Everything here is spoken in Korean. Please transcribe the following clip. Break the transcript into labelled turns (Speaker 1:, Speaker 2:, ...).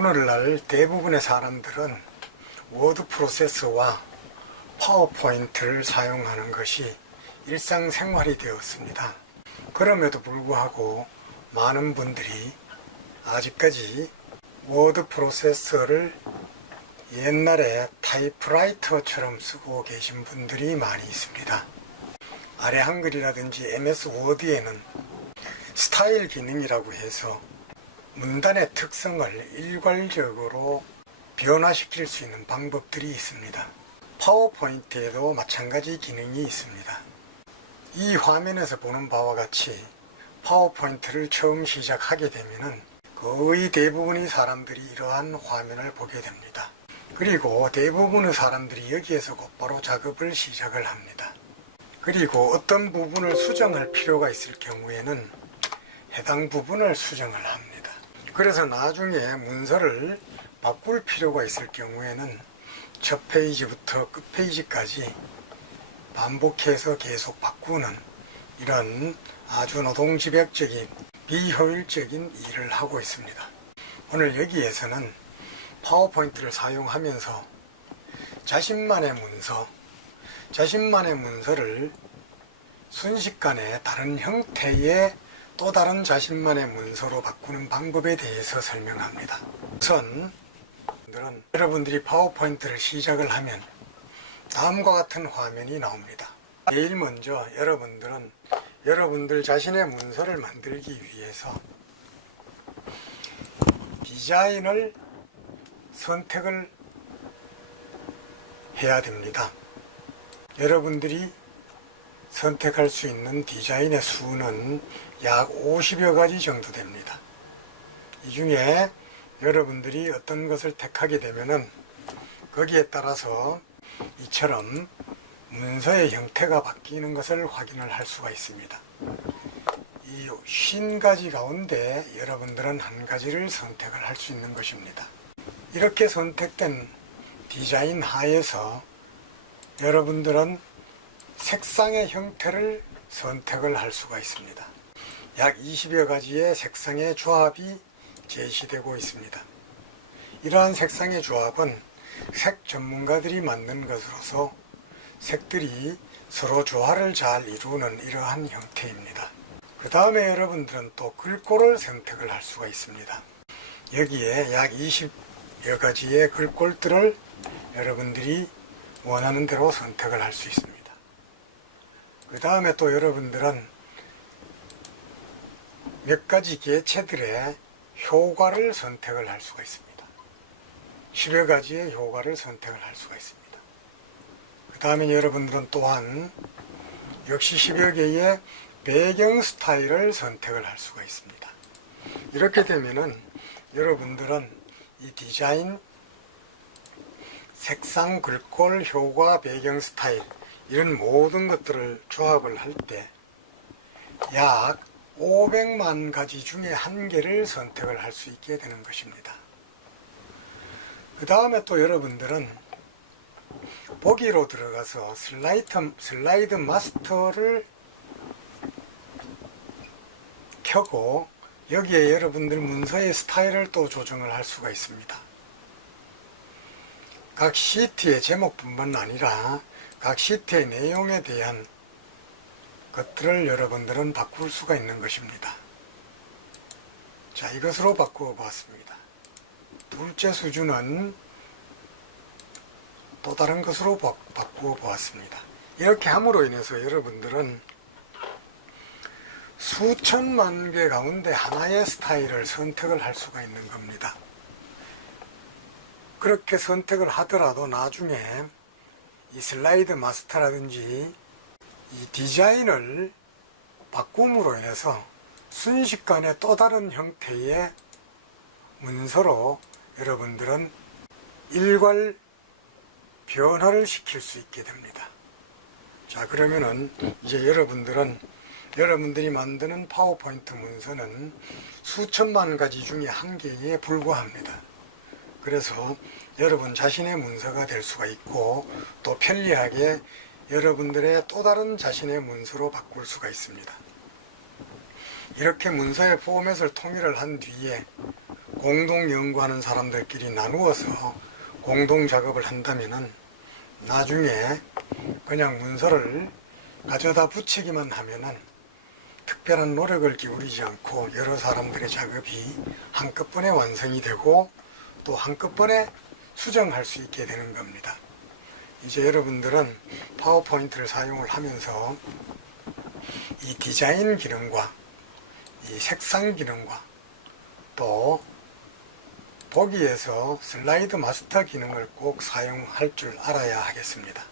Speaker 1: 오늘날 대부분의 사람들은 워드 프로세서와 파워포인트를 사용하는 것이 일상생활이 되었습니다. 그럼에도 불구하고 많은 분들이 아직까지 워드 프로세서를 옛날에 타이프라이터처럼 쓰고 계신 분들이 많이 있습니다. 아래 한글이라든지 MS 워드에는 스타일 기능이라고 해서 문단의 특성을 일괄적으로 변화시킬 수 있는 방법들이 있습니다. 파워포인트에도 마찬가지 기능이 있습니다. 이 화면에서 보는 바와 같이 파워포인트를 처음 시작하게 되면은 거의 대부분의 사람들이 이러한 화면을 보게 됩니다. 그리고 대부분의 사람들이 여기에서 곧바로 작업을 시작을 합니다. 그리고 어떤 부분을 수정할 필요가 있을 경우에는 해당 부분을 수정을 합니다. 그래서 나중에 문서를 바꿀 필요가 있을 경우에는 첫 페이지부터 끝 페이지까지 반복해서 계속 바꾸는 이런 아주 노동집약적인 비효율적인 일을 하고 있습니다. 오늘 여기에서는 파워포인트를 사용하면서 자신만의 문서, 자신만의 문서를 순식간에 다른 형태의 또 다른 자신만의 문서로 바꾸는 방법에 대해서 설명합니다. 우선 여러분들은 여러분들이 파워포인트를 시작을 하면 다음과 같은 화면이 나옵니다. 제일 먼저 여러분들은 여러분들 자신의 문서를 만들기 위해서 디자인을 선택을 해야 됩니다. 여러분들이 선택할 수 있는 디자인의 수는 약 50여 가지 정도 됩니다. 이 중에 여러분들이 어떤 것을 택하게 되면은 거기에 따라서 이처럼 문서의 형태가 바뀌는 것을 확인을 할 수가 있습니다. 이 50가지 가운데 여러분들은 한 가지를 선택을 할 수 있는 것입니다. 이렇게 선택된 디자인 하에서 여러분들은 색상의 형태를 선택을 할 수가 있습니다. 약 20여 가지의 색상의 조합이 제시되고 있습니다. 이러한 색상의 조합은 색 전문가들이 만든 것으로서 색들이 서로 조화를 잘 이루는 이러한 형태입니다. 그 다음에 여러분들은 또 글꼴을 선택을 할 수가 있습니다. 여기에 약 20여 가지의 글꼴들을 여러분들이 원하는 대로 선택을 할 수 있습니다. 그 다음에 또 여러분들은 몇 가지 개체들의 효과를 선택을 할 수가 있습니다. 10여 가지의 효과를 선택을 할 수가 있습니다. 그 다음에 여러분들은 또한 역시 10여 개의 배경 스타일을 선택을 할 수가 있습니다. 이렇게 되면은 여러분들은 이 디자인, 색상, 글꼴, 효과, 배경 스타일 이런 모든 것들을 조합을 할 때 약 500만 가지 중에 한 개를 선택을 할 수 있게 되는 것입니다. 그 다음에 또 여러분들은 보기로 들어가서 슬라이드, 슬라이드 마스터를 켜고 여기에 여러분들 문서의 스타일을 또 조정을 할 수가 있습니다. 각 시트의 제목뿐만 아니라 각 시트의 내용에 대한 것들을 여러분들은 바꿀 수가 있는 것입니다. 자, 이것으로 바꾸어 보았습니다. 둘째 수준은 또 다른 것으로 바, 바꾸어 보았습니다. 이렇게 함으로 인해서 여러분들은 수천만 개 가운데 하나의 스타일을 선택을 할 수가 있는 겁니다. 그렇게 선택을 하더라도 나중에 이 슬라이드 마스터라든지 이 디자인을 바꿈으로 인해서 순식간에 또 다른 형태의 문서로 여러분들은 일괄 변화를 시킬 수 있게 됩니다. 자, 그러면은 이제 여러분들은 여러분들이 만드는 파워포인트 문서는 수천만 가지 중에 한 개에 불과합니다. 그래서 여러분 자신의 문서가 될 수가 있고 또 편리하게 여러분들의 또 다른 자신의 문서로 바꿀 수가 있습니다. 이렇게 문서의 포맷을 통일을 한 뒤에 공동 연구하는 사람들끼리 나누어서 공동 작업을 한다면은 나중에 그냥 문서를 가져다 붙이기만 하면은 특별한 노력을 기울이지 않고 여러 사람들의 작업이 한꺼번에 완성이 되고 또 한꺼번에 수정할 수 있게 되는 겁니다. 이제 여러분들은 파워포인트를 사용을 하면서 이 디자인 기능과 이 색상 기능과 또 보기에서 슬라이드 마스터 기능을 꼭 사용할 줄 알아야 하겠습니다.